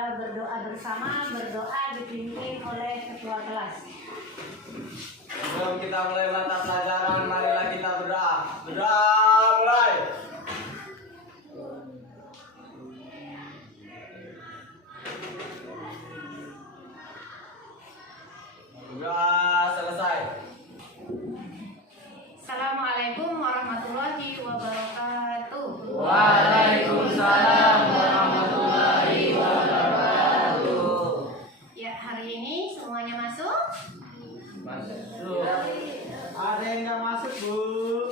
kita berdoa bersama, berdoa dipimpin oleh ketua kelas. Sebelum kita mulai mata pelajaran, marilah kita berdoa. Berdoa mulai. Berdoa selesai. Assalamualaikum warahmatullahi wabarakatuh. Waalaikumsalam warahmatullahi wabarakatuh. Ya, hari ini semuanya masuk? Masuk. Ada yang nggak masuk, Bu?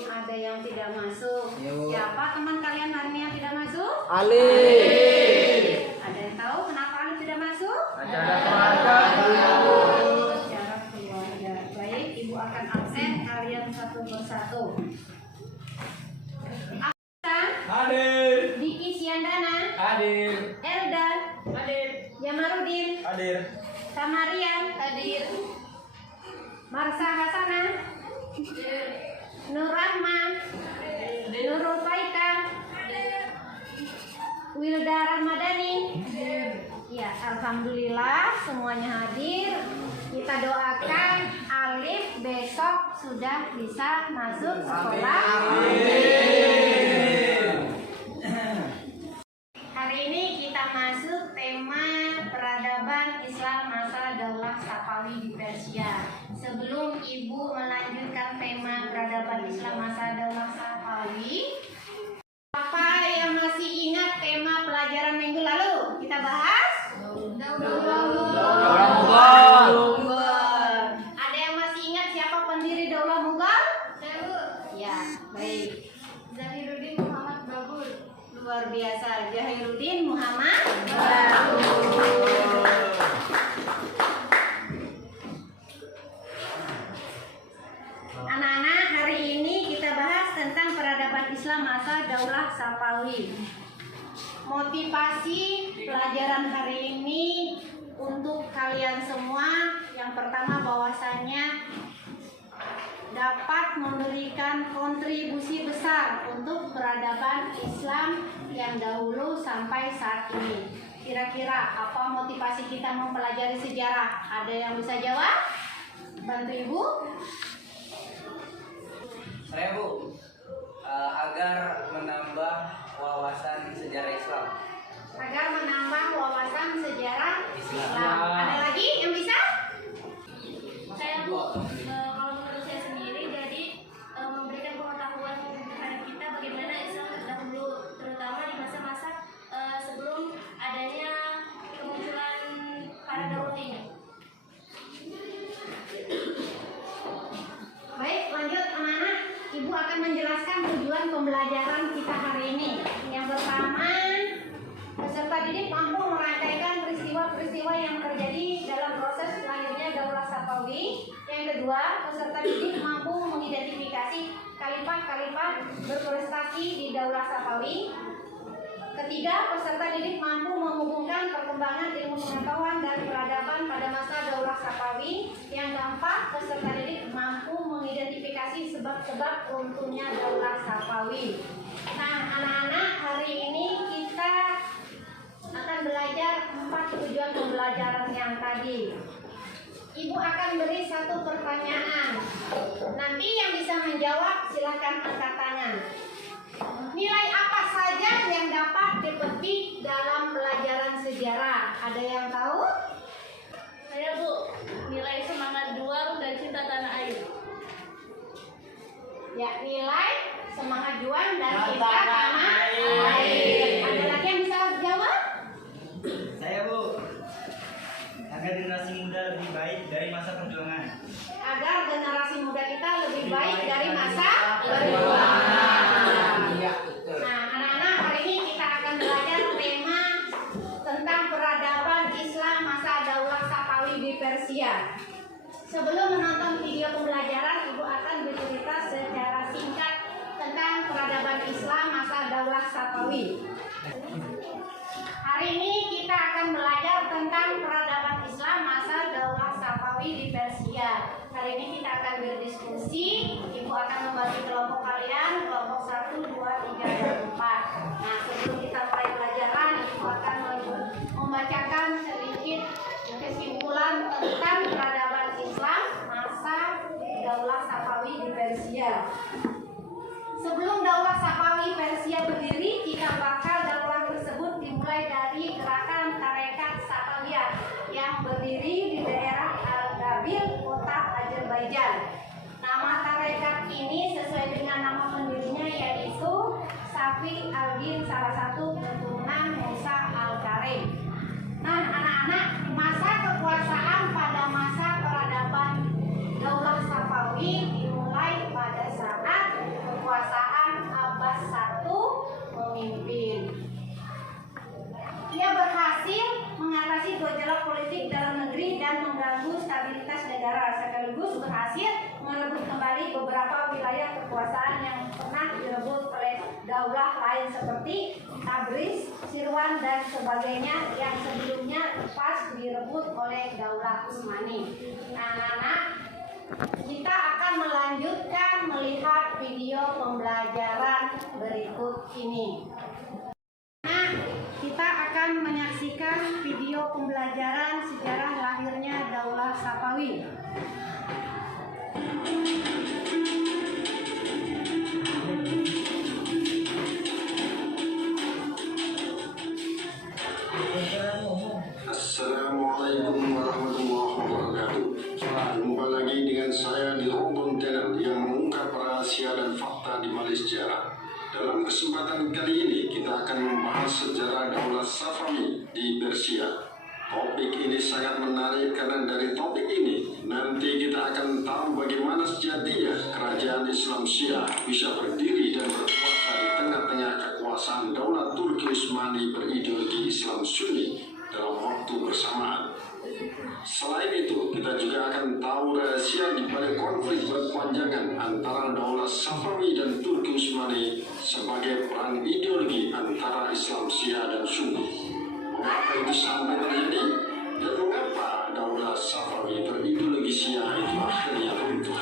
Ada yang tidak masuk. Siapa teman kalian hari ini yang tidak masuk? Ali. Ada yang tahu kenapa Ali tidak masuk? Acara keluarga, Bu. Secara keluarga. Baik, Ibu akan absen kalian satu persatu. Aksan, Hadir. Diki Siandana, Hadir. Eldan, Hadir. Yamarudin, Hadir. Kamarian, hadir. Marsa Hasana, Nur Rahman, Nurul Faika, Wilda Ramadhani. Ya, alhamdulillah semuanya hadir. Kita doakan Alif besok sudah bisa masuk sekolah. Hari ini kita masuk tema peradaban Islam masa Daulah Safawi di Persia. Sebelum Ibu melanjutkan tema peradaban Islam masa Daulah Safawi, apa yang masih ingat tema pelajaran minggu lalu? Kita bahas Daulah Mughal. Ada yang masih ingat siapa pendiri Daulah Mughal? Ya, baik. Zahiruddin Muhammad Babur. Luar biasa, Zahiruddin Muhammad Babur. Anak-anak, hari ini kita bahas tentang peradaban Islam masa Daulah Safawi. Motivasi pelajaran hari ini untuk kalian semua, yang pertama bahwasannya dapat memberikan kontribusi besar untuk peradaban Islam yang dahulu sampai saat ini. Kira-kira apa motivasi kita mempelajari sejarah? Ada yang bisa jawab? Bantu Ibu. Saya, Bu, agar menambah wawasan sejarah Islam. Agar menambah wawasan sejarah Islam. Ada lagi yang bisa? Saya, Bu, kalau menurut saya sendiri, jadi memberikan pengetahuan kepada kita bagaimana Islam terdahulu, terutama di masa-masa sebelum adanya kemunculan para daulah ini. Baik, lanjut anak-anak. Ibu akan menjelaskan tujuan pembelajaran kita hari ini. Yang pertama, peserta didik mampu merangkaikan peristiwa-peristiwa yang terjadi dalam proses selanjutnya Daulah Safawi. Yang kedua, peserta didik mampu mengidentifikasi khalifah-khalifah berprestasi di Daulah Safawi. Ketiga, peserta didik mampu menghubungkan perkembangan ilmu pengetahuan dan peradaban pada masa Daulah Safawi. Yang keempat, peserta didik mampu mengidentifikasi sebab-sebab runtuhnya Daulah Safawi. Nah, anak-anak, hari ini kita akan belajar 4 tujuan pembelajaran yang tadi. Ibu akan beri satu pertanyaan. Nanti yang bisa menjawab silahkan angkat tangan. Nilai apa saja yang dapat dipetik dalam pelajaran sejarah? Ada yang tahu? Saya, Bu, nilai semangat juang dan cinta tanah air. Ya, nilai semangat juang dan cinta tanah air. Ada lagi yang bisa jawab? Saya, Bu. Agar generasi muda lebih baik dari masa perjuangan. Agar generasi muda kita lebih baik dari masa perjuangan. Nah, anak-anak, hari ini kita akan belajar tema tentang peradaban Islam masa Daulah Safawi di Persia. Sebelum menonton video pembelajaran, Ibu akan bercerita secara singkat tentang peradaban Islam masa Daulah Safawi. Hari ini kita akan belajar tentang peradaban Islam masa Daulah Safawi di Persia. Hari ini kita akan berdiskusi. Ibu akan membagi kelompok kalian, kelompok 1, 2, 3, dan 4. Nah, sebelum kita mulai pelajaran, Ibu akan membacakan Persia. Sebelum Daulah Safawi Persia berdiri, cikal bakal daulah tersebut dimulai dari gerakan Tarekat Safawiyah yang berdiri di daerah Al-Gabil, kota Azerbaijan. Nama tarekat ini sesuai dengan nama pendirinya, yaitu Safi al-Din, salah satu keturunan Musa al-Karim. Nah, anak-anak, masa kekuasaan pada masa peradaban Daulah Safawi dimulai pada saat kekuasaan Abbas I memimpin. Ia berhasil mengatasi gejolak politik dalam negeri dan mengganggu stabilitas negara, sekaligus berhasil merebut kembali beberapa wilayah kekuasaan yang pernah direbut oleh daulah lain seperti Tabriz, Sirwan, dan sebagainya yang sebelumnya lepas direbut oleh daulah Utsmani. Anak-anak, kita akan melanjutkan melihat video pembelajaran berikut ini. Nah, kita akan menyaksikan video pembelajaran sejarah lahirnya Daulah Safawi. Assalamualaikum warahmatullahi wabarakatuh. Jumpa lagi dengan saya di Rondon Channel yang mengungkap rahasia dan fakta di balik sejarah. Dalam kesempatan kali ini kita akan membahas sejarah Daulah Safawi di Persia. Topik ini sangat menarik karena dari topik ini nanti kita akan tahu bagaimana sejatinya kerajaan Islam Syiah bisa berdiri dan berkuasa di tengah-tengah kekuasaan Daulah Turki Utsmani berideologi Islam Sunni dalam waktu bersamaan. Selain itu, kita juga akan tahu rahasia di balik konflik berkepanjangan antara Daulah Safawi dan Turki Utsmani sebagai perang ideologi antara Islam Syiah dan Sunni. Mengapa itu sampai terjadi dan mengapa Daulah Safawi berideologi Syiah itu akhirnya runtuh?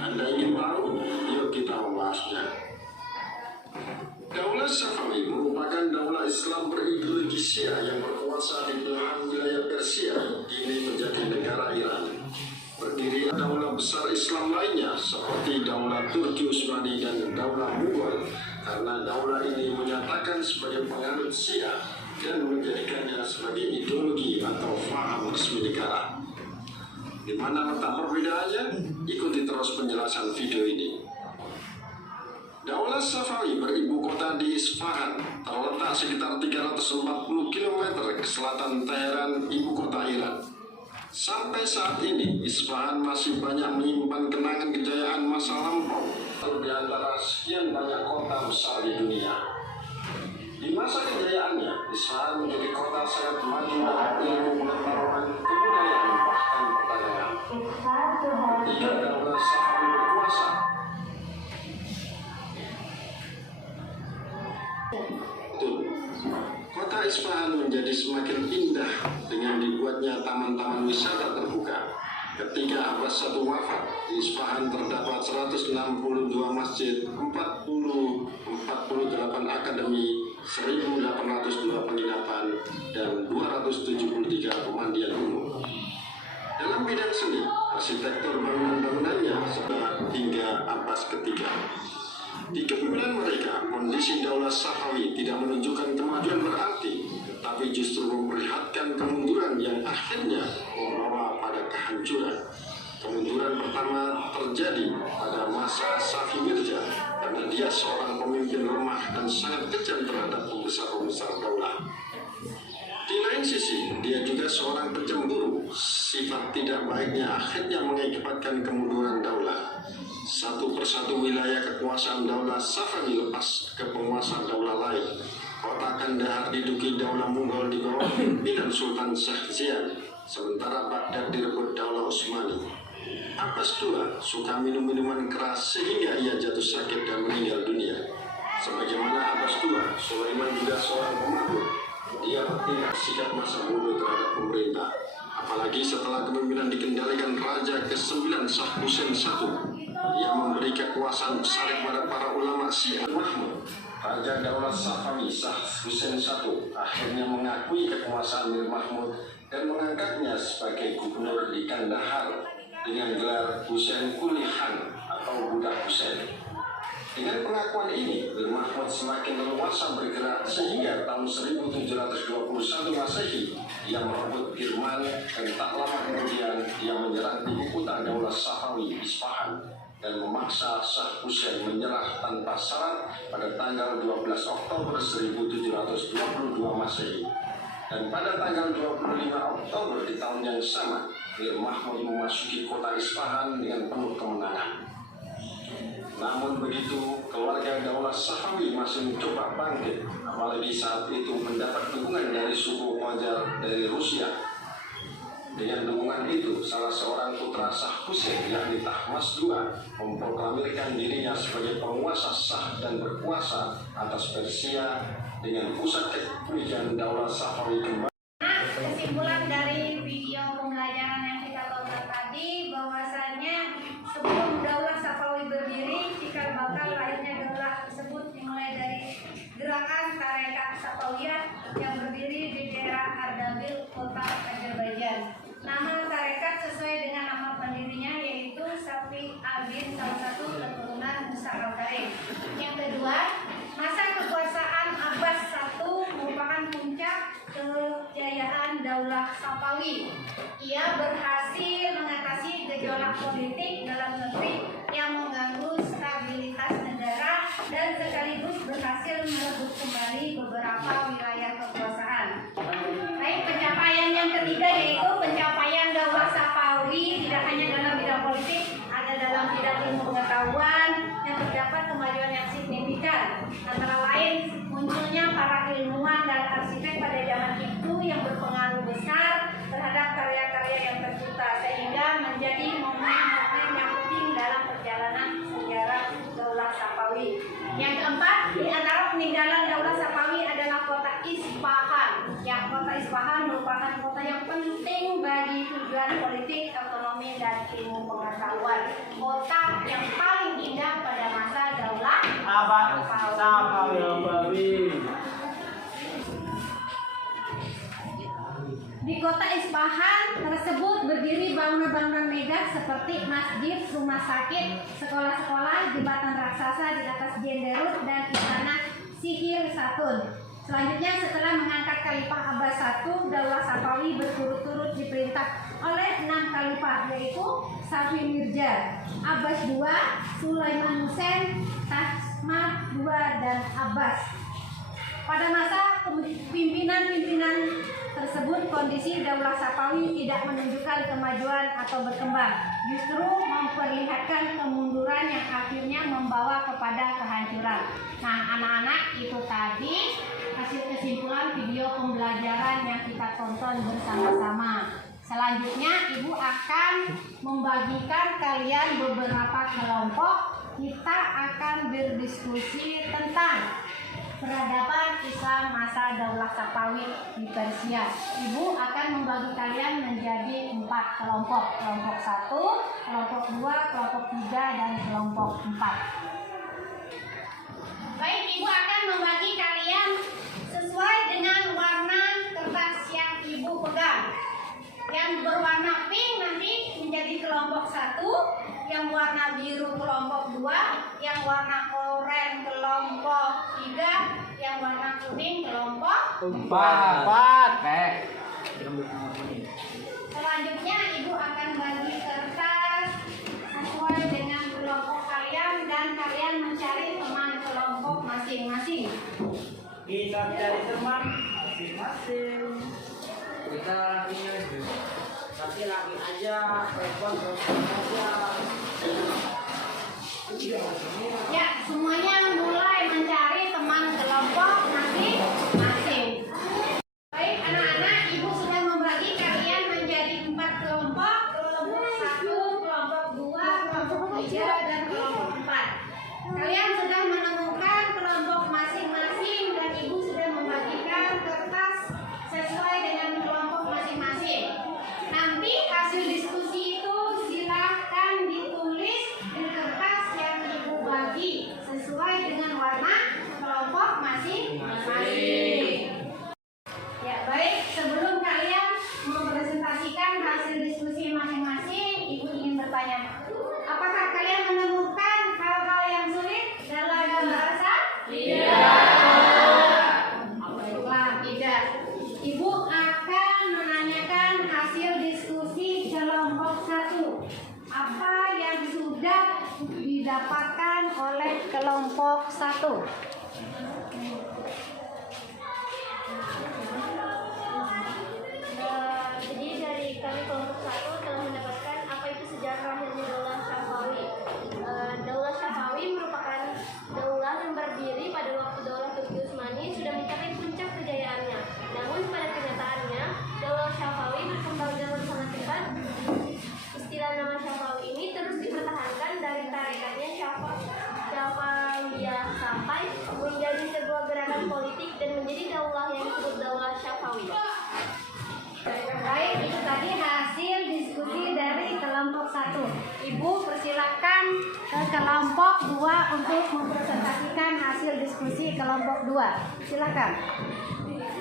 Anda ingin tahu? Yuk kita membahasnya. Daulah Safawi merupakan daulah Islam berideologi Syiah yang berkuasa di belahan wilayah Persia, kini menjadi negara Iran. Berdiri daulah besar Islam lainnya seperti Daulah Turki Utsmani dan Daulah Mughal, karena daulah ini menyatakan sebagai penganut Syiah dan menjadikannya sebagai ideologi atau faham resmi negara. Di mana letak perbedaannya? Ikuti terus penjelasan video ini. Daulah Safawi beribu kota di Isfahan, terletak sekitar 340 km ke selatan Teheran, ibu kota Iran. Sampai saat ini, Isfahan masih banyak menyimpan kenangan kejayaan masa lampau, di antara sekian banyak kota besar di dunia. Di masa kejayaannya, Isfahan menjadi kota sangat maju dalam ilmu pengetahuan, kebudayaan, bahkan perdagangan. Ketika Daulah Safawi berkuasa, kota Isfahan menjadi semakin indah dengan dibuatnya taman-taman wisata terbuka. Ketika Abbas I wafat, di Isfahan terdapat 162 masjid, 48 akademi, 1.802 penginapan, dan 273 pemandian umum. Dalam bidang seni, arsitektur bangunan-bangunannya hingga Abbas III. Di kepemimpinan mereka, kondisi Daulah Safawi tidak menunjukkan kemajuan berarti, tetapi justru memperlihatkan kemunduran yang akhirnya membawa pada kehancuran. Kemunduran pertama terjadi pada masa Safi Mirza, karena dia seorang pemimpin lemah dan sangat kejam terhadap pembesar-pembesar daulah. Di lain sisi, dia juga seorang pencemburu. Sifat tidak baiknya akhirnya mengakibatkan kemunduran daulah. Satu persatu wilayah kekuasaan Daulah Safawi lepas ke penguasa daulah lain. Kota Kandahar diduduki Daulah Mughal di bawah pimpinan Sultan Shahziad, sementara Baghdad direbut Daulah Utsmani. Abbas II suka minum minuman keras sehingga ia jatuh sakit dan meninggal dunia. Sebagaimana Abbas II, Sulaiman juga seorang pemabuk. Dia bertindak sikap masa bodoh terhadap pemerintah, apalagi setelah kepemimpinan dikendalikan Raja ke-9 Shah Hussein I. Ia memberi kekuasaan besar kepada para ulama Syiah. Mahmud, Raja Daulah Safawi Shah Hussein I, akhirnya mengakui kekuasaan Mir Mahmud dan mengangkatnya sebagai gubernur di Kandahar. dengan gelar Husain Kulihan atau budak Husain. Dengan pengakuan ini, Bir Mahmud semakin leluasa bergerak sehingga tahun 1721 Masehi ia merebut Kirman dan tak lama kemudian ia menyerang ibu kota Daulah Safawi Isfahan dan memaksa Shah Husain menyerah tanpa syarat pada tanggal 12 Oktober 1722 Masehi. Dan pada tanggal 25 Oktober di tahun yang sama, Bir Mahmud memasuki kota Isfahan dengan penuh kemenangan. Namun begitu, keluarga Daulah Safawi masih mencoba bangkit, apalagi saat itu mendapat dukungan dari suku Qajar dari Rusia. Dengan dukungan itu, salah seorang putra Shah Husain, yakni Tahmasp II, memproklamirkan dirinya sebagai penguasa sah dan berkuasa atas Persia dengan pusat kepemilikan Daulah Safawi kembali. Kesimpulan dari video pembelajaran yang kita tonton tadi bahwasanya sebelum Daulah Safawi berdiri, cikal bakal lahirnya daulah tersebut dimulai dari gerakan Tarekat Safawiyah yang berdiri di daerah Ardabil, kota Azerbaijan. Nama tarekat sesuai dengan nama pendirinya yaitu Safi Abin, salah satu keturunan Musa Al-Karim. Yang kedua, masa kekuasaan Abbas I merupakan puncak kejayaan Daulah Safawi. Ia berhasil mengatasi gejolak politik dalam negeri yang mengganggu stabilitas negara dan sekaligus berhasil merebut kembali beberapa wilayah kekuasaan. Baik, pencapaian yang ketiga yaitu pencapaian Daulah Safawi tidak hanya dalam bidang politik, ada dalam bidang ilmu pengetahuan yang terdapat kemajuan yang signifikan. Antara lain munculnya para ilmuwan dan arsitek pada zaman itu yang berpengaruh besar terhadap karya-karya yang tercipta sehingga menjadi momen-momen yang penting dalam perjalanan sejarah Daulah Safawi. Yang keempat, di antara peninggalan Daulah Safawi adalah kota Isfahan. Yang kota Isfahan merupakan kota yang penting bagi tujuan politik, ekonomi, dan ilmu pengetahuan. Kota yang paling indah pada masa Daulah Safawi. Di kota Isfahan tersebut berdiri bangunan-bangunan megah seperti masjid, rumah sakit, sekolah-sekolah, jembatan raksasa di atas Jenderut, dan istana Sihir Satun. Selanjutnya, setelah mengangkat Khalifah Abbas I, Daulah Safawi berturut-turut diperintah oleh 6 khalifah yaitu Safi Mirza, Abbas II, Sulaiman Husain, Tahmasp II, dan Abbas. Pada masa pimpinan-pimpinan tersebut, kondisi Daulah Safawi tidak menunjukkan kemajuan atau berkembang, justru memperlihatkan kemunduran yang akhirnya membawa kepada kehancuran. Nah, anak-anak, itu tadi hasil kesimpulan video pembelajaran yang kita tonton bersama-sama. Selanjutnya, Ibu akan membagikan kalian beberapa kelompok. Kita akan berdiskusi tentang peradaban Islam masa Daulah Safawi di Persia. Ibu akan membagi kalian menjadi 4 kelompok. Kelompok 1, kelompok 2, kelompok 3, dan kelompok 4. Baik, Ibu akan membagi kalian sesuai dengan warna kertas yang Ibu pegang. Yang berwarna pink nanti menjadi kelompok 1, yang warna biru kelompok 2, yang warna oranye kelompok 3, yang warna kuning kelompok 4. Selanjutnya Ibu akan bagi kertas sesuai dengan kelompok kalian dan kalian mencari teman kelompok masing-masing. Kita cari teman masing-masing. Kita lakinya Tapi laki aja, perempuan aja. Ya, semuanya mulai mencari teman kelompok masing-masing. Baik, anak-anak, Ibu sudah membagi kalian menjadi 4 kelompok. Kelompok 1, kelompok 2, kelompok 3, dan kelompok 4. Kalian sudah menemukan kelompok masing-masing dan Ibu sudah membagikan kertas sesuai dengan kelompok masing-masing. Nanti hasil diskusi itu silakan ditulis di kertas yang Ibu bagi sesuai dengan warna kelompok masing-masing. Ya, baik, sebelum kalian mempresentasikan hasil diskusi masing-masing, Ibu ingin didapatkan oleh kelompok 1. Jadi dari kami kelompok 1 telah mendapatkan apa itu sejarah lahirnya Daulah Syafawi. Daulah Syafawi merupakan daulah yang berdiri pada waktu Daulah Turki Utsmani sudah mencapai puncak kejayaannya. Namun pada kenyataannya Daulah Syafawi berkembang dengan sangat cepat. Istilah nama Syafawi ini terus dipertahankan dari tarekatnya Syafawiyah sampai menjadi sebuah gerakan politik dan menjadi daulah yang disebut Daulah Syafawi. Baik, itu tadi hasil diskusi dari kelompok 1. Ibu persilakan ke kelompok 2 untuk mempresentasikan hasil diskusi kelompok 2. Silakan.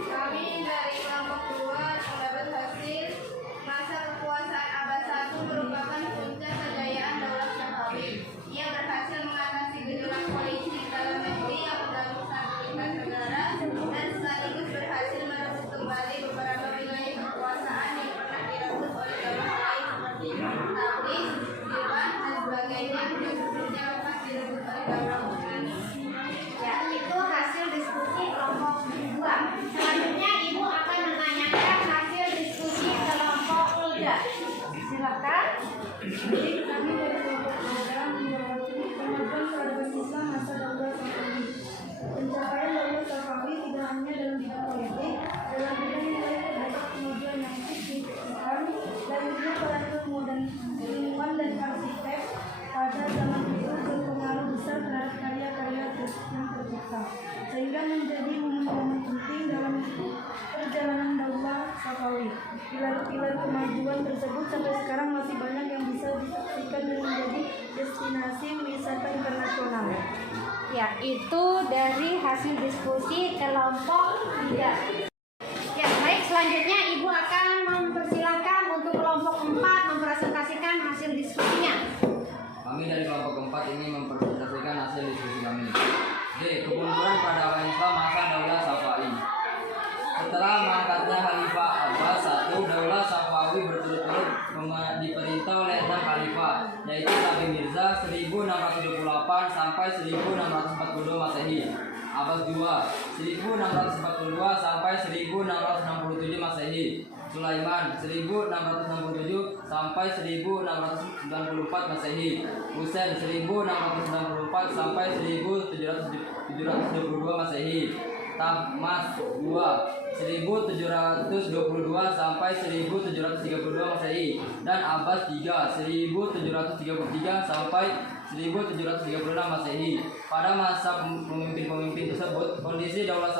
Kami dari kelompok 2 mendapat hasil masa kekuasaan Abbas I merupakan puncak kejayaan Daulah Syafawi. Ia berhasil mengatasi gejolak politik dalam negeri yang mengganggu stabilitas negara dan sekaligus berhasil merebut kembali beberapa wilayah kekuasaan yang pernah direbut oleh daulah lain seperti Tabriz, Iran, dan sebagainya yang sebelumnya lepas direbut oleh daulah Utsmani. Ya, itu hasil diskusi kelompok 2. Selanjutnya Ibu akan menanyakan hasil diskusi kelompok 3. Silakan. Kami dari kelompok tiga menyoroti kemajuan peradaban Islam masa Daulah Syafawi. Pencapaian Daulah Syafawi tidak hanya dalam bidang politik, dalam bidang nilai terdapat kemajuan yang signifikan dan juga peran ilmu dan ilmuwan dan arsitek pada zaman itu berpengaruh besar terhadap karya-karya yang tercipta, sehingga menjadi momen-momen penting dalam perjalanan Daulah Syafawi. Pilar-pilar kemajuan tersebut sampai sekarang masih banyak yang bisa disaksikan dan menjadi destinasi wisata internasional. Ya, itu dari hasil diskusi kelompok 3. Ya, baik, selanjutnya Ibu akan mempersilakan untuk kelompok 4 mempresentasikan hasil diskusinya. Kami dari kelompok 4 ingin mempresentasikan hasil diskusi kami. D. Kemunduran pada Islam masa Daulah Syafawi. Setelah mengangkatnya Khalifah Abbas I, Daulah Syafawi berturut-turut diperintah oleh 6 khalifah, yaitu Nabi Mirza 1628 sampai 1642 Masehi, Abbas II 1642 sampai 1667 Masehi, Sulaiman 1667 sampai 1694 Masehi, Husain 1694 sampai 1722 Masehi, Tahmas II 1722 sampai 1732 Masehi, dan Abbas III 1733 sampai 1736 Masehi. Pada masa pemimpin-pemimpin tersebut, kondisi Daulah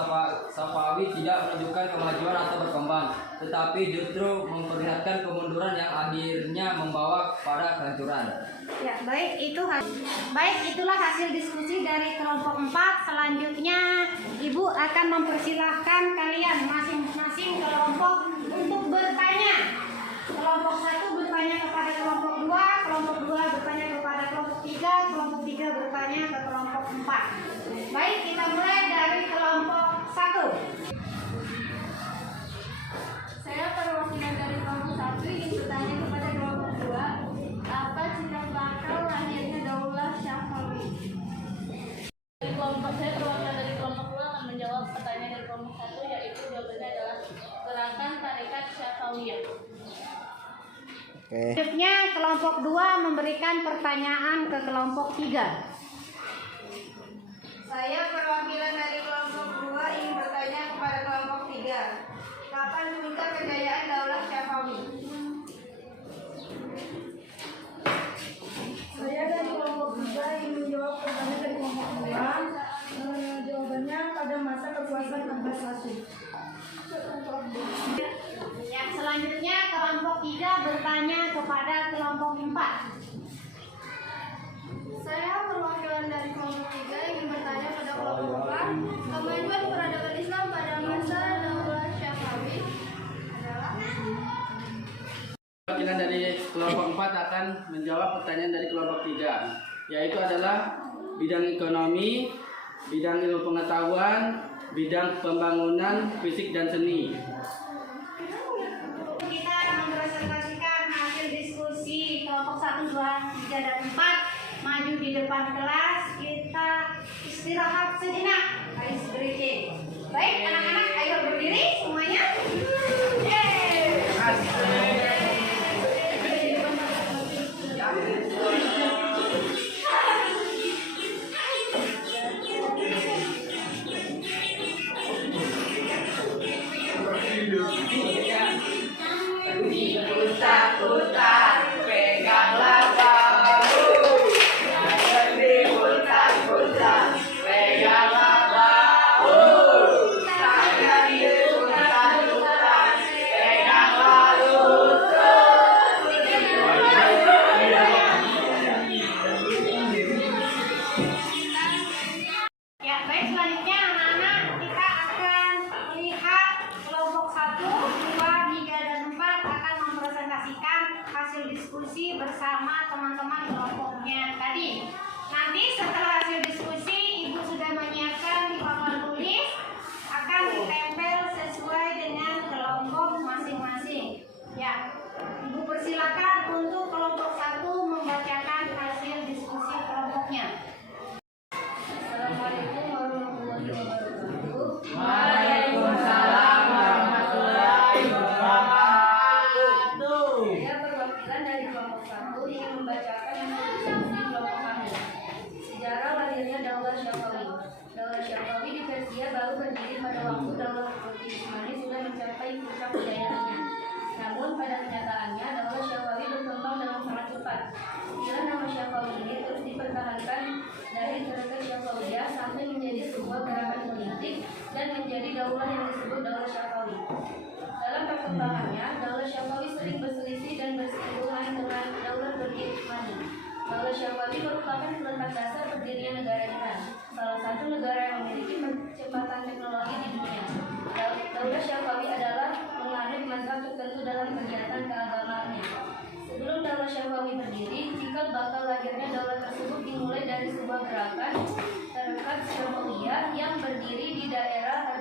Syafawi tidak menunjukkan kemajuan atau berkembang, tetapi justru memperlihatkan kemunduran yang akhirnya membawa pada kehancuran. Ya, baik, itulah hasil diskusi dari kelompok 4. Selanjutnya Ibu akan mempersilahkan kalian masing-masing kelompok untuk bertanya. Kelompok 1 bertanya kepada kelompok 2, kelompok 2 bertanya kepada kelompok 3, kelompok 3 bertanya ke kelompok 4. Baik, kita mulai dari kelompok 1. Saya perwakilan dari kelompok 1 ingin bertanya kepada kelompok 2, apa cikal bakal lahirnya Daulah Syafawi? Saya perwakilan dari kelompok 2 akan menjawab pertanyaan dari kelompok 1, yaitu jawabannya adalah gerakan tarekat Syafawiyah. Selanjutnya kelompok 2 memberikan pertanyaan ke kelompok 3. Saya perwakilan dari kelompok 2 ingin bertanya kepada kelompok 3, kapan puncak kejayaan Daulah Syafawi? Saya dari kelompok 3 ingin menjawab pertanyaan dari kelompok 2. Jawabannya pada masa kekuasaan Abbas I. Ya, selanjutnya kelompok 3 bertanya kepada kelompok 4. Saya perwakilan dari kelompok 3 ingin bertanya pada kelompok 4, kemajuan peradaban Islam pada masa Daulah Syafawi adalah. Perwakilan dari kelompok 4 akan menjawab pertanyaan dari kelompok 3, yaitu adalah bidang ekonomi, bidang ilmu pengetahuan, bidang pembangunan, fisik dan seni. Kita mempresentasikan hasil diskusi kelompok 1, 2, 3, dan 4. Maju di depan kelas, kita istirahat sejenak. Ice breaking. Baik, anak-anak, ayo berdiri semuanya. Ya, baik, selanjutnya anak-anak kita akan melihat kelompok 1, 2, 3, dan 4 akan mempresentasikan hasil diskusi bersama teman-teman kelompoknya tadi. Nanti setelah hasil diskusi, Ibu sudah menyiapkan di papan tulis akan ditempel sesuai dengan kelompok masing-masing. Ya, Ibu persilakan untuk kelompok 1 membacakan hasil diskusi kelompoknya. Assalamualaikum warahmatullahi wabarakatuh. Waalaikumsalam warahmatullahi wabarakatuh. Saya perwakilan dari kelompok 1 ingin membacakan hasil diskusi kelompok kami. Sejarah lahirnya Daulah Syafawi. Daulah Syafawi di Persia baru berdiri pada waktu Daulah Utsmani sudah mencapai puncak kejayaannya. Namun pada kenyataannya Daulah Syafawi berkembang dengan sangat cepat. Istilah nama Syafawi ini terus dipertahankan dari tarekat Syafawiyah sampai menjadi sebuah gerakan politik dan menjadi daulah yang disebut Daulah Syafawi. Dalam perkembangannya, Daulah Syafawi sering berselisih dan bersinggungan dengan Daulah Utsmani. Daulah Syafawi merupakan peletak dasar berdirinya negara Iran, salah satu negara yang memiliki percepatan teknologi di dunia. Daulah Syafawi adalah menganut mazhab tertentu dalam kegiatan keagamaannya. Sebelum Daulah Syafawi berdiri, cikal bakal lahirnya daulah tersebut dimulai dari sebuah gerakan tarekat Syafawiyah yang berdiri di daerah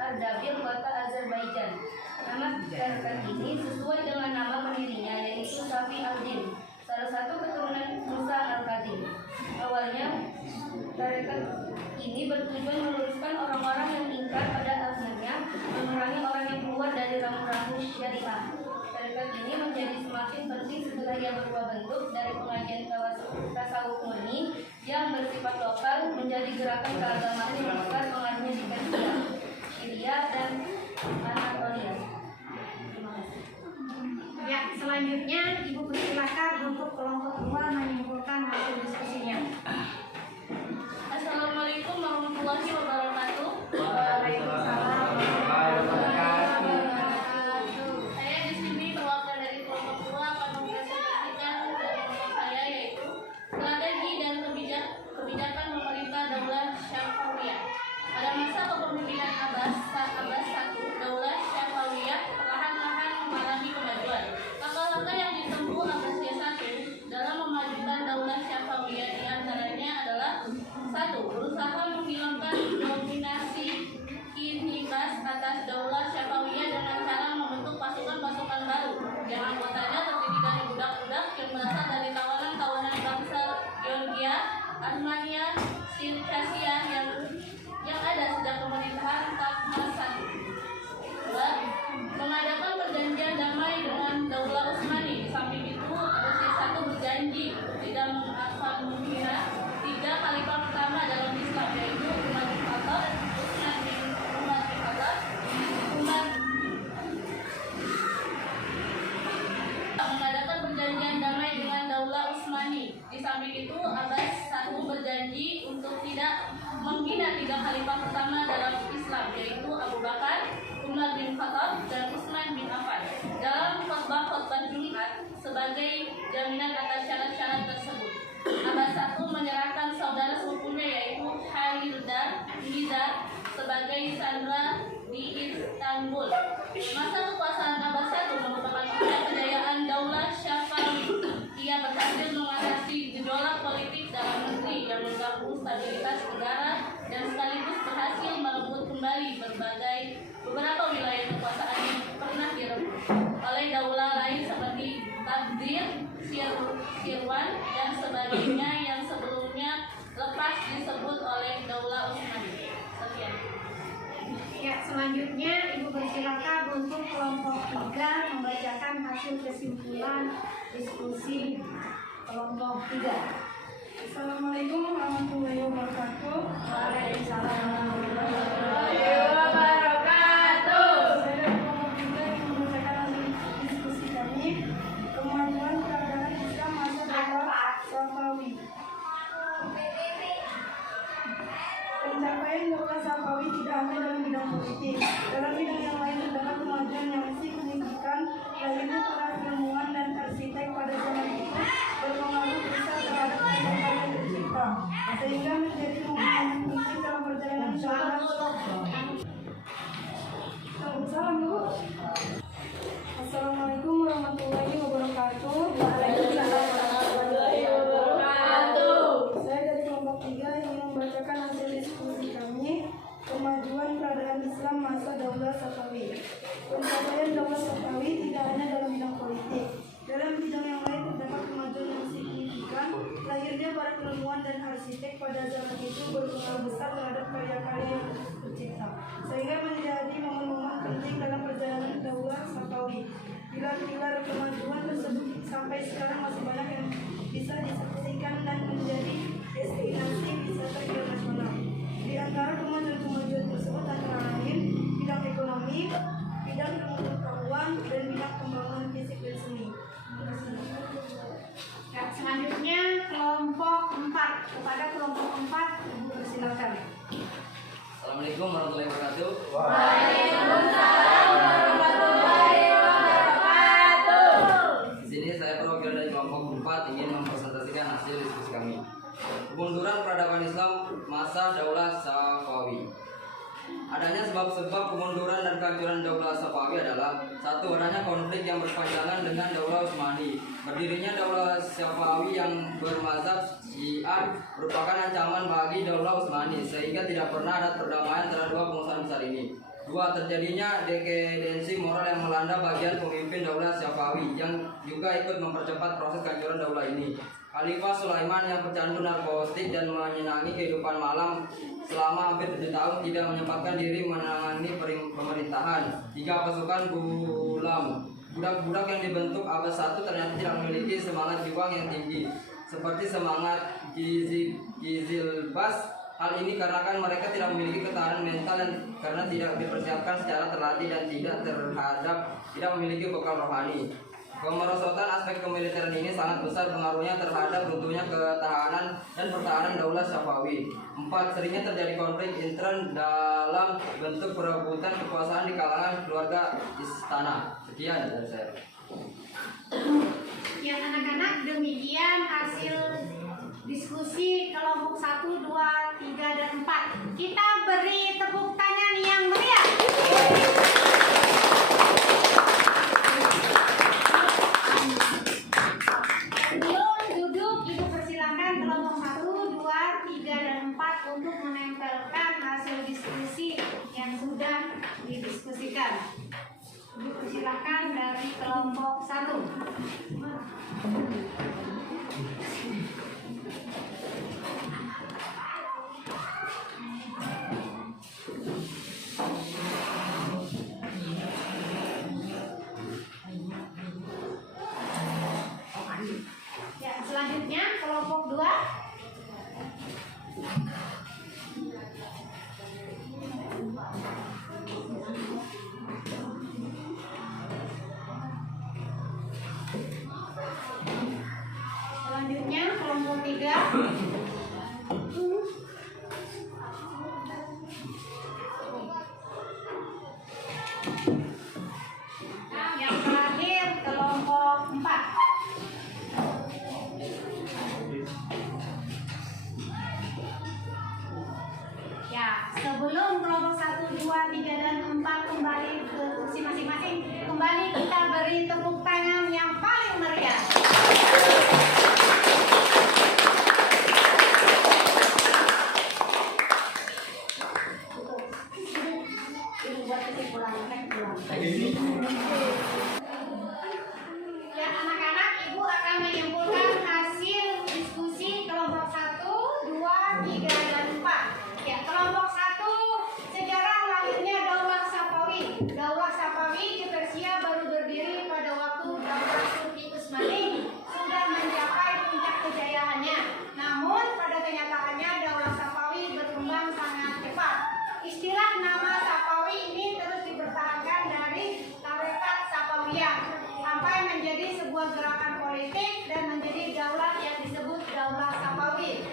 Ardabil, kota Azerbaijan. Nama tarekat ini sesuai dengan nama pendirinya, yaitu Safi al-Din, salah satu keturunan Musa al-Kadzim. Awalnya, tarekat ini bertujuan meluruskan orang-orang yang ingkar pada akhirnya, memerangi orang yang keluar dari rambu-rambu syariah. Tarekat ini menjadi semakin penting setelah ia berubah bentuk dari pengajian tasawuf murni yang bersifat lokal menjadi gerakan keagamaan yang besar pengajian di Persia, Syria, dan Anatolia. Terima kasih. Ya, selanjutnya Ibu persilakan untuk kelompok 2 menyimpulkan hasil diskusinya. Assalamualaikum warahmatullahi wabarakatuh. Waalaikumsalam. Saya di sini perwakilan dari kelompok 2 akan mempresentasikan kelompok saya, yaitu strategi dan kebijakan pemerintah Daulah Syafawiyah. Pada masa kepemimpinan Abbas I, Daulah Syafawiyah perlahan-lahan mengalami kemajuan. Langkah-langkah yang ditempuh Abbasiyah I dalam memajukan Daulah Syafawiyah diantaranya adalah 1. Berusaha menghilangkan dominasi Kinibas atas Daulah Syafawiyah dengan cara membentuk pasukan-pasukan baru yang anggotanya terdiri dari budak-budak yang berasal dari tawanan-tawanan bangsa Georgia, Armenia, Sirkasia yang ada sejak pemerintahan Tahmasp I. 2. Mengadakan perjanjian damai dengan Daulah Utsmani. Di samping itu, Abbasiyah I berjanji tidak mengakomodir 3 khalifah pertama dalam Islam, yaitu Umar bin Khattab, Utsman bin Khattab, mengadakan perjanjian damai dengan Daulah Utsmani. Di samping itu, Abbas I berjanji untuk tidak menghina 3 khalifah pertama dalam Islam, yaitu Abu Bakar, Umar bin Khattab, dan Utsman bin Affan. Dalam khutbah Jumat, sebagai jaminan atas syarat-syarat tersebut, Abbas I menyerahkan saudara sepupunya, yaitu Halidar Nizar, sebagai sandera di Istanbul. Masa kekuasaan Abbas I merupakan puncak kejayaan Daulah Syafawi. Ia berhasil mengatasi gejolak politik dalam negeri yang mengganggu stabilitas negara dan sekaligus berhasil merebut kembali beberapa wilayah kekuasaan yang pernah direbut oleh daulah lain seperti Tabdir, Sirwan, dan sebagainya yang sebelumnya selanjutnya Ibu persilakan untuk kelompok 3 membacakan hasil kesimpulan diskusi kelompok 3. Assalamualaikum warahmatullahi wabarakatuh. Waalaikumsalam. Saya dari kelompok 3 yang membacakan hasil diskusi kami, kemajuan peradaban Islam masa Daullah Safawi. Pencapaian Daullah Safawi tidak hanya dalam bidang politik, dalam bidang yang lain terdapat kemajuan yang signifikan. Lahirnya para ilmuwan dan arsitek pada zaman itu berpengaruh besar terhadap karya tercipta, sehingga menjadi momen penting dalam perjalanan Daullah. Salam dulu. Assalamualaikum warahmatullahi wabarakatuh. Waalaikumsalam warahmatullahi wabarakatuh. Saya dari kelompok 3 ingin membacakan hasil diskusi kami, kemajuan peradaban Islam masa Daullah Safawi. Pencapaian Daullah Safawi tidak hanya dalam bidang politik, dalam bidang yang lain terdapat kemajuan yang signifikan. Lahirnya para ilmuwan dan arsitek pada zaman itu berpengaruh besar terhadap karya-karya yang tercipta, sehingga menjadi momen-momen penting dalam perjalanan Daullah Safawi. Pilar-pilar kemajuan tersebut sampai sekarang masih banyak yang bisa disaksikan dan menjadi destinasi wisata internasional. Di antara kemajuan-kemajuan tersebut antara lain bidang ekonomi, bidang ilmu pengetahuan, dan bidang pembangunan fisik dan seni. Ya, selanjutnya kelompok 4. Kepada kelompok 4 Ibu persilakan. Assalamualaikum warahmatullahi wabarakatuh. Di sini saya perwakilan dari kelompok 4 ingin mempresentasikan hasil diskusi kami. Kemunduran peradaban Islam masa Daullah Safawi. Adanya sebab-sebab kemunduran dan kehancuran Daullah Safawi adalah: 1. Adanya konflik yang berpanjangan dengan Daullah Utsmani. Berdirinya Daullah Safawi yang bermazhab Syiah merupakan ancaman bagi Daullah Utsmani, sehingga tidak pernah ada perdamaian antara dua penguasaan besar ini. 2. Terjadinya dekadensi moral yang melanda bagian pemimpin Daullah Safawi, yang juga ikut mempercepat proses kehancuran Daullah ini. Khalifah Sulaiman yang pecandu narkotik dan menyenangi kehidupan malam selama hampir 7 tahun tidak menyempatkan diri menangani pemerintahan. 3. Pasukan gulam. Budak-budak yang dibentuk Abbas I ternyata tidak memiliki semangat juang yang tinggi seperti semangat Gizilbas. Hal ini karena mereka tidak memiliki ketahanan mental dan karena tidak dipersiapkan secara terlatih dan tidak memiliki bekal rohani. Kemerosotan aspek kemiliteran ini sangat besar pengaruhnya terhadap runtuhnya ketahanan dan pertahanan Daullah Safawi. 4. Seringnya terjadi konflik intern dalam bentuk perebutan kekuasaan di kalangan keluarga istana. Sekian dari saya. Ya anak-anak, demikian hasil diskusi kelompok 1, 2, 3, dan 4. Kita beri tepuk tangan yang meriah. Sebelum duduk, Ibu persilakan kelompok 1, 2, 3, dan 4 untuk menempelkan hasil diskusi yang sudah didiskusikan. Ibu persilakan dari kelompok 1. Ya, selanjutnya kelompok 2. Selanjutnya kelompok 3. Yang terakhir kelompok 4. Ya, sebelum kelompok 1, 2, 3, dan 4 kembali ke kursi masing-masing, kembali kita beri tepuk tangan yang paling meriah. Ya anak-anak, Ibu akan menyimpulkan hasil diskusi kelompok 1, 2, 3, dan 4. Ya, kelompok 1, sejarah lahirnya Daullah Safawiyah sampai menjadi sebuah gerakan politik dan menjadi daulah yang disebut Daulah Safawi.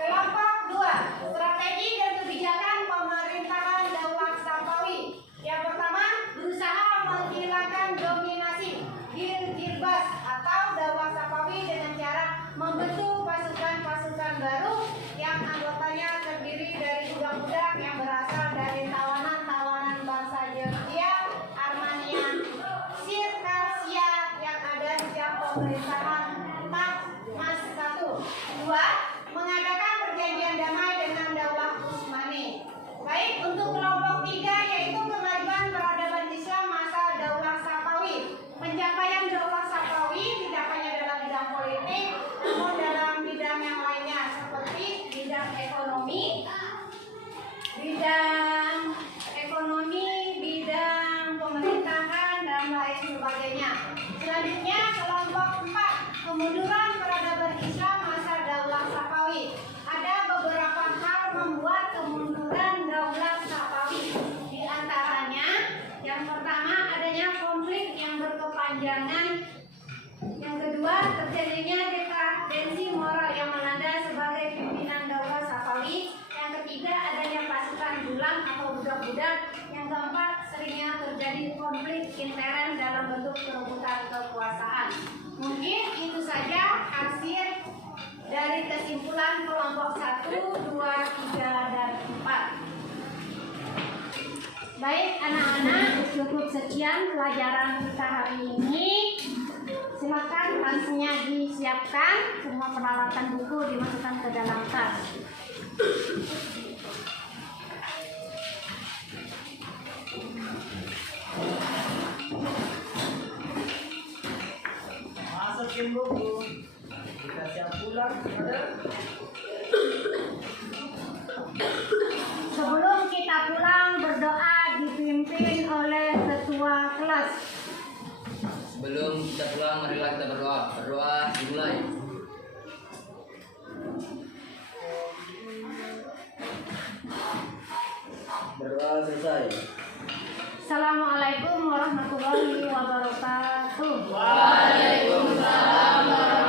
Kelompok 2, strategi dan kebijakan pemerintahan Daulah Safawi. Yang pertama, berusaha menghilangkan dominasi Gilgilbas atau Daulah Safawi dengan cara membentuk pasukan-pasukan baru yang anggotanya terdiri dari budak-budak yang berasal dari tawanan-tawanan bangsa Georgia, Armenia, Sirkasia yang ada sejak pemerintahan Tahmasp I. 2. Mengadakan perjanjian damai dengan Daulah Utsmani. Baik, untuk kelompok 3 yaitu kemajuan peradaban Islam masa Daulah Safawi. Pencapaian Daulah Safawi tidak hanya dalam bidang politik, namun dalam bidang yang lainnya seperti bidang ekonomi, bidang pemerintahan dan lain sebagainya. Selanjutnya kelompok 4, kemunduran peradaban Islam masa Daulah Safawi. Ada beberapa hal membuat kemunduran Daulah Safawi. Di antaranya, yang pertama adanya konflik yang berkepanjangan. Yang kedua, terjadinya dekadensi moral yang melanda sebagai pimpinan Daulah Safawi. Yang ketiga, adanya pasukan dulang atau budak-budak. Yang keempat, seringnya terjadi konflik intern dalam bentuk perebutan kekuasaan. Mungkin itu saja hasil dari kesimpulan kelompok 1, 2, 3, dan 4. Baik anak-anak, cukup sekian pelajaran kita hari ini. Silakan tasnya disiapkan, semua peralatan buku dimasukkan ke dalam tas. Masukin buku. Kita siap pulang. Sebelum kita pulang, berdoa dipimpin oleh ketua kelas. Sebelum kita pulang, marilah kita berdoa. Berdoa dimulai. Berdoa selesai. Assalamualaikum warahmatullahi wabarakatuh. Waalaikumsalam warahmatullahi